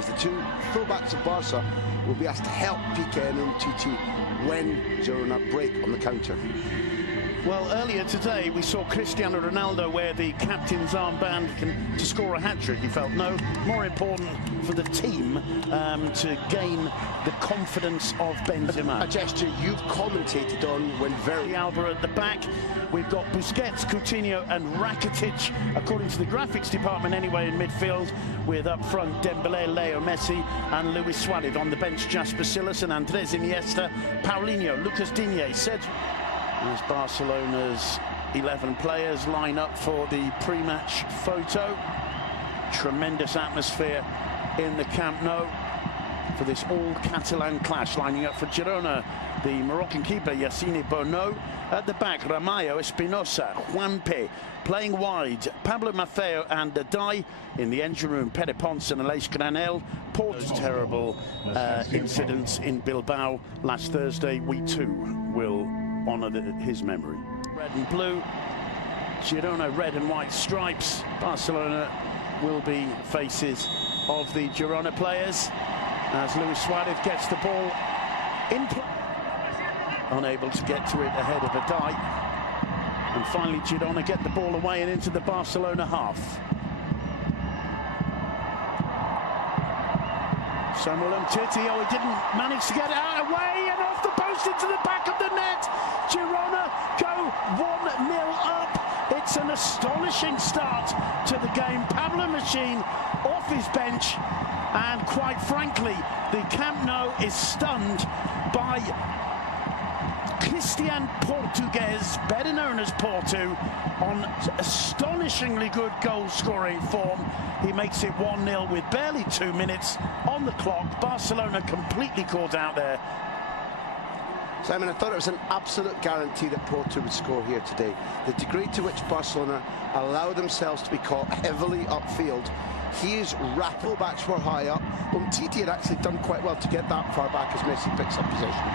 days. The two fullbacks of Barca will be asked to help Piqué and Umtiti when Girona break on the counter. Well, earlier today we saw Cristiano Ronaldo wear the captain's armband to score a hat-trick. He felt no more important for the team to gain the confidence of Benzema. A gesture you've commentated on when very... Alba at the back. We've got Busquets, Coutinho and Rakitic, according to the graphics department anyway, in midfield, with up front Dembele, Leo Messi and Luis Suarez. On the bench, Jasper Sillas and Andres Iniesta, Paulinho, Lucas Digne, Sergio... As Barcelona's 11 players line up for the pre-match photo. Tremendous atmosphere in the Camp Nou for this all-Catalan clash. Lining up for Girona, the Moroccan keeper Yassine Bono. At the back, Ramallo, Espinosa, Juanpe. Playing wide, Pablo Maffeo and Dai. In the engine room, Pere Ponce and Aleix Granel. Portu's terrible incidents in Bilbao last Thursday. We too will honour his memory. Red and blue, Girona red and white stripes. Barcelona will be faces of the Girona players as Luis Suarez gets the ball in play. Unable to get to it ahead of Dai. And finally Girona get the ball away and into the Barcelona half. Samuel Umtiti, he didn't manage to get it out away and off the post into the back of the net. Girona go 1-0 up. It's an astonishing start to the game. Pablo Machine off his bench, and quite frankly, the Camp Nou is stunned by Christian Portugues, better known as Portu, on astonishingly good goal-scoring form. He makes it 1-0 with barely 2 minutes on the clock. Barcelona completely caught out there. Simon, I thought it was an absolute guarantee that Portu would score here today. The degree to which Barcelona allow themselves to be caught heavily upfield. He is rapid. Backs were high up. Umtiti had actually done quite well to get that far back as Messi picks up possession.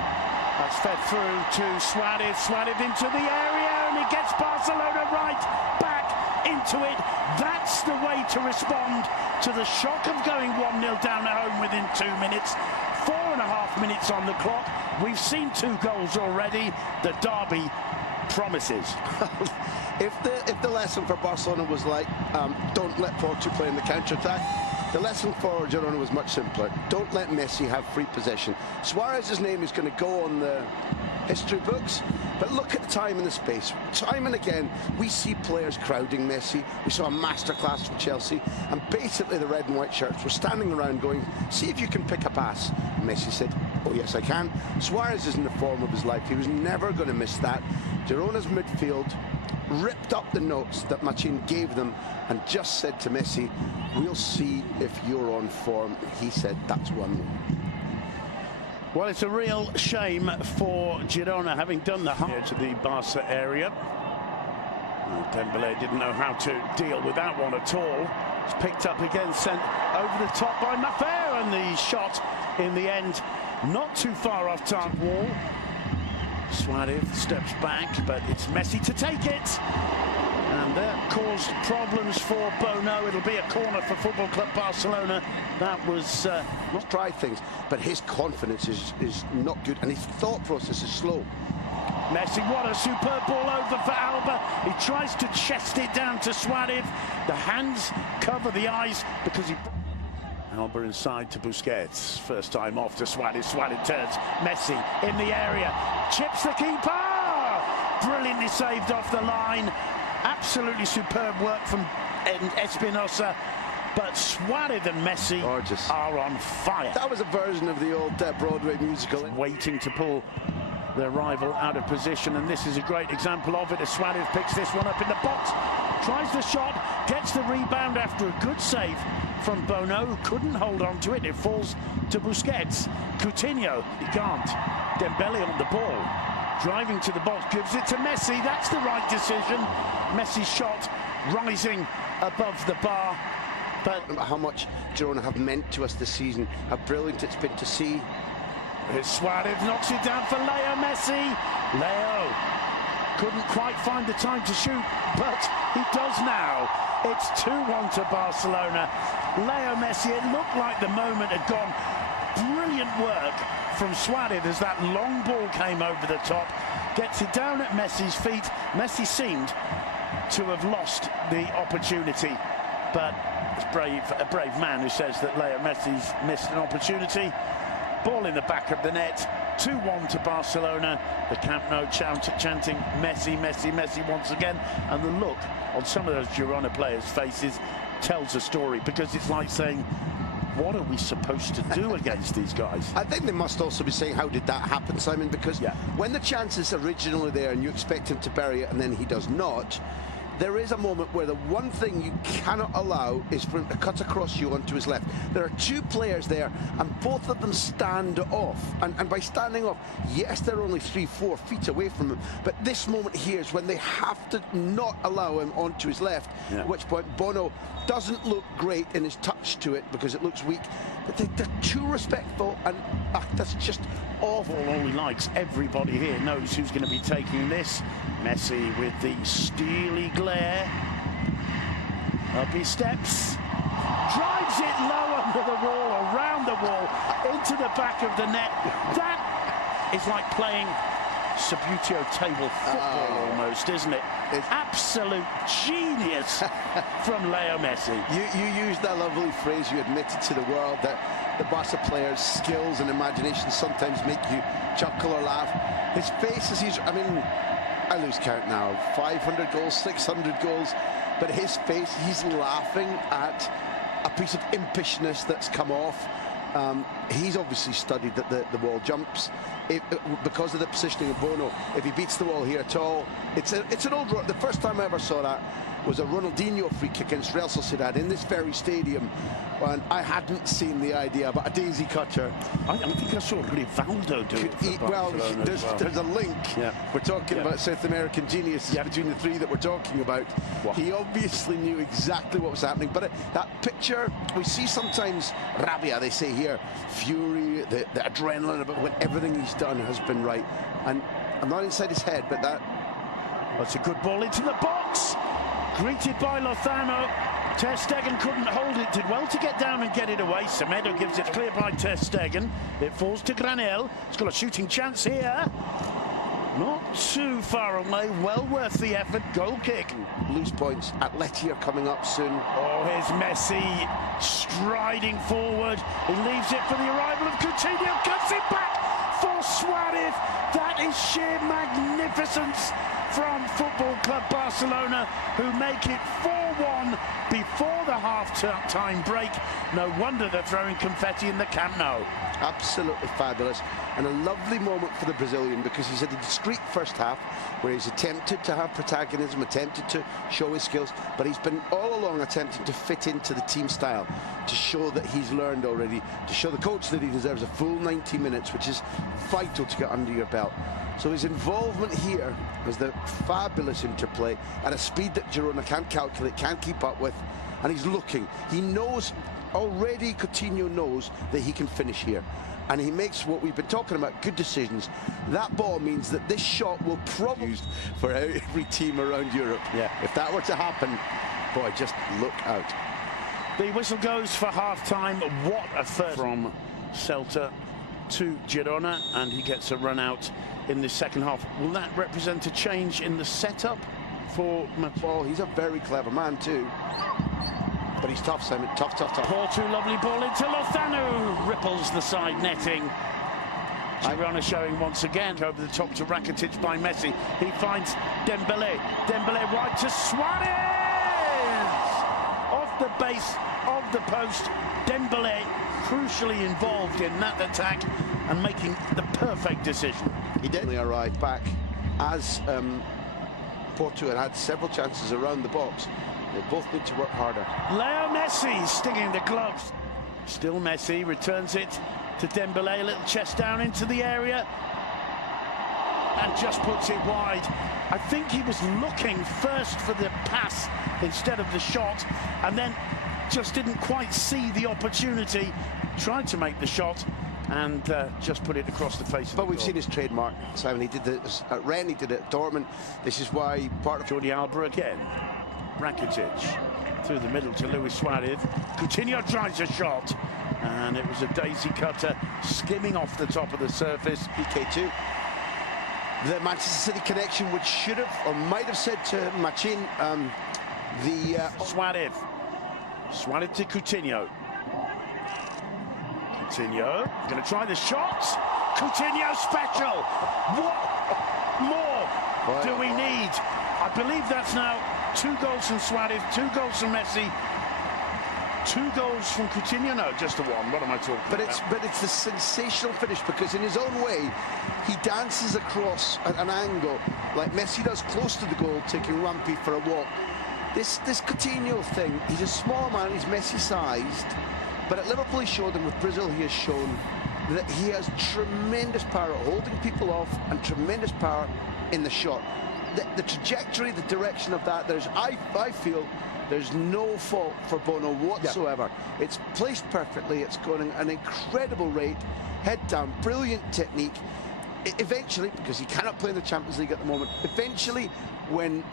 That's fed through to Suarez. Suarez into the area, and he gets Barcelona right back into it. That's the way to respond to the shock of going 1-0 down at home within 2 minutes. 4.5 minutes on the clock. We've seen 2 goals already. The derby promises. If the lesson for Barcelona was like, don't let Portu play in the counter-attack, the lesson for Girona was much simpler. Don't let Messi have free possession. Suarez's name is going to go on the history books, but look at the time and the space. Time and again, we see players crowding Messi. We saw a masterclass from Chelsea, and basically the red and white shirts were standing around going, see if you can pick a pass. Messi said, oh yes I can. Suarez is in the form of his life. He was never going to miss that. Girona's midfield ripped up the notes that Machin gave them and just said to Messi, we'll see if you're on form. He said, that's 1-0. Well, it's a real shame for Girona, having done the here to the Barca area. Dembele didn't know how to deal with that one at all. It's picked up again, sent over the top by Maffeo, and the shot in the end not too far off target wall. Suarez steps back, but it's Messi to take it. And that caused problems for Bono. It'll be a corner for Football Club Barcelona. That was... Must try things, but his confidence is not good, and his thought process is slow. Messi, what a superb ball over for Alba. He tries to chest it down to Suarez. The hands cover the eyes because he... Alba inside to Busquets. First time off to Suarez. Suarez turns. Messi in the area. Chips the keeper. Brilliantly saved off the line. Absolutely superb work from Espinosa. But Suarez and Messi are on fire. That was a version of the old Broadway musical. Waiting to pull their rival out of position, and this is a great example of it as Suarez picks this one up in the box. Tries the shot, gets the rebound after a good save from Bono, who couldn't hold on to it. It falls to Busquets. Coutinho, he can't. Dembele on the ball. Driving to the box, gives it to Messi. That's the right decision. Messi's shot rising above the bar. But how much Girona have meant to us this season, how brilliant it's been to see. Here's Suarez, knocks it down for Leo Messi. Leo Couldn't quite find the time to shoot, but he does now. It's 2-1 to Barcelona. Leo Messi, it looked like the moment had gone. Brilliant work from Suarez as that long ball came over the top. Gets it down at Messi's feet. Messi seemed to have lost the opportunity, but it's a brave man who says that Leo Messi's missed an opportunity. Ball in the back of the net. 2-1 to Barcelona. The Camp Nou chanting Messi, Messi, Messi once again. And the look on some of those Girona players' faces tells a story, because it's like saying, what are we supposed to do against these guys? I think they must also be saying, how did that happen, Simon? Because when the chance is originally there and you expect him to bury it and then he does not, there is a moment where the one thing you cannot allow is for him to cut across you onto his left. There are two players there, and both of them stand off. And by standing off, yes, they're only 3-4 feet away from him, but this moment here is when they have to not allow him onto his left, at which point Bono doesn't look great in his touch to it because it looks weak, but they're too respectful, and that's just awful. All he likes, everybody here knows who's going to be taking this. Messi with the steely glare. Up he steps, drives it low under the wall, around the wall, into the back of the net. That is like playing Subbuteo table football almost, isn't it? It's absolute genius from Leo Messi. You used that lovely phrase, you admitted to the world that the Barca players' skills and imagination sometimes make you chuckle or laugh. His face as he's, I mean, I lose count now, 500 goals, 600 goals, but his face, he's laughing at a piece of impishness that's come off. He's obviously studied that the wall jumps. Because of the positioning of Bono, if he beats the wall here at all, it's an old... The first time I ever saw that was a Ronaldinho free kick against Real Sociedad in this very stadium, and I hadn't seen the idea about a daisy cutter. I think I saw Rivaldo do it. Well, there's a link. We're talking about South American geniuses between the three that we're talking about. He obviously knew exactly what was happening, but that picture, we see sometimes rabia, they say here, fury, the adrenaline about when everything he's done has been right. And I'm not inside his head, but that's a good ball into the box. Greeted by Lozano. Ter Stegen couldn't hold it, did well to get down and get it away. Semedo gives it clear by Ter Stegen. It falls to Granel. He's got a shooting chance here. Not too far away, well worth the effort. Goal kick. Loose points. Atleti are coming up soon. Oh, here's Messi striding forward. He leaves it for the arrival of Coutinho. Cuts it back for Suarez. That is sheer magnificence from Football Club Barcelona, who make it 4-1 before the half-time break. No wonder they're throwing confetti in the Camp Nou. Absolutely fabulous, and a lovely moment for the Brazilian, because he's had a discreet first half where he's attempted to have protagonism, attempted to show his skills, but he's been all along attempting to fit into the team style, to show that he's learned already, to show the coach that he deserves a full 90 minutes, which is vital to get under your belt. So his involvement here is the fabulous interplay at a speed that Girona can't calculate, can't keep up with, and he's looking. He knows already, Coutinho knows that he can finish here, and he makes what we've been talking about, good decisions. That ball means that this shot will probably be used for every team around Europe. If that were to happen, boy, just look out. The whistle goes for half-time. What a first from Celta to Girona, and he gets a run out in the second half. Will that represent a change in the setup for... Well, he's a very clever man too, but he's tough, Simon. Tough. Portu, lovely ball into Lozano, ripples the side netting. Girona showing once again over the top to Rakitic by Messi. He finds Dembele. Dembele wide to Suarez! Off the base of the post. Dembele crucially involved in that attack and making the perfect decision. He did arrive back as Portu had several chances around the box. They both need to work harder. Leo Messi stinging the gloves. Still Messi returns it to Dembele, a little chest down into the area and just puts it wide. I think he was looking first for the pass instead of the shot, and then just didn't quite see the opportunity. Tried to make the shot, and just put it across the face of But we've seen his trademark, Simon. He did it at Rennes, he did it at Dortmund. This is why part of Jordi Alba again. Rakitic through the middle to Luis Suarez. Coutinho tries a shot, and it was a daisy cutter skimming off the top of the surface. PK2. The Manchester City connection, which should have or might have said to Machin, Suarez. Suarez to Coutinho. Coutinho going to try the shot. Coutinho special. What more do we need? I believe that's now 2 goals from Suarez, 2 goals from Messi, 2 goals from Coutinho. No, just the 1. What am I talking about? But it's a sensational finish, because in his own way he dances across at an angle like Messi does close to the goal, taking Rampy for a walk. This Coutinho thing, he's a small man, he's Messi-sized, but at Liverpool he showed, and with Brazil he has shown that he has tremendous power at holding people off and tremendous power in the shot. The trajectory, the direction of that, I feel there's no fault for Bono whatsoever. Yeah. It's placed perfectly, it's going at an incredible rate, head down, brilliant technique. Eventually, because he cannot play in the Champions League at the moment, eventually when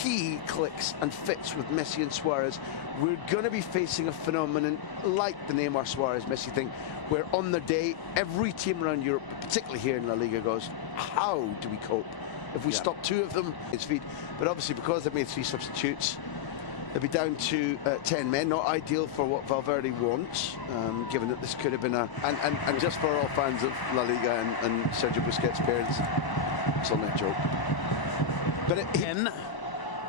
he clicks and fits with Messi and Suarez, we're going to be facing a phenomenon like the Neymar Suarez Messi thing, where on the day every team around Europe, particularly here in La Liga, goes, how do we cope if we stop 2 of them at his feet? But obviously, because they've made 3 substitutes, they'll be down to 10 men. Not ideal for what Valverde wants, given that this could have been and just for all fans of La Liga and Sergio Busquets' parents, it's on that joke. But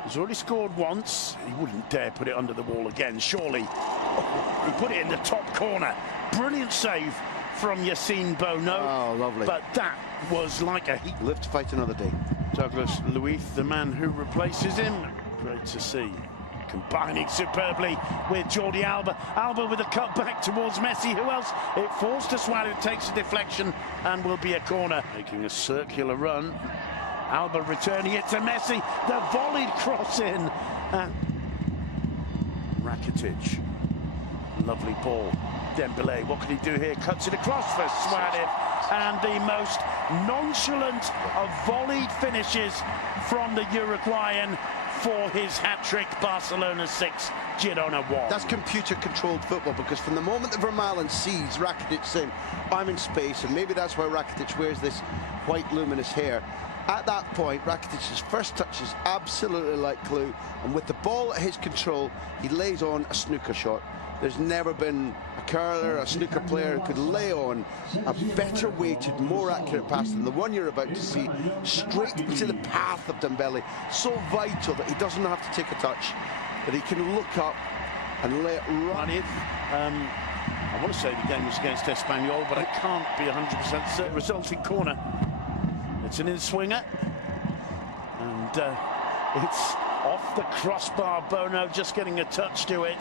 he's already scored once. He wouldn't dare put it under the wall again, surely. He put it in the top corner. Brilliant save from Yassine Bono. Oh, lovely. But that was like a heat. Live to fight another day. Douglas Luiz, the man who replaces him. Great to see. Combining superbly with Jordi Alba. Alba with a cut back towards Messi. Who else? It falls to Suarez, takes a deflection and will be a corner. Making a circular run. Alba returning it to Messi. The volleyed cross in. Rakitic. Lovely ball. Dembele, what can he do here? Cuts it across for Suarez. And the most nonchalant of volleyed finishes from the Uruguayan for his hat-trick. Barcelona 6, Girona 1. That's computer-controlled football, because from the moment that Vermaelen sees Rakitic saying, I'm in space, and maybe that's why Rakitic wears this white luminous hair, at that point, Rakitic's first touch is absolutely like glue, and with the ball at his control, he lays on a snooker shot. There's never been a curler, a snooker player who could lay on a better weighted, more accurate pass than the one you're about to see, straight into the path of Dembele. So vital that he doesn't have to take a touch, that he can look up and lay it right. I want to say the game was against Espanyol, but I can't be 100% certain. Resulting corner. It's an in-swinger, and it's off the crossbar. Bono just getting a touch to it.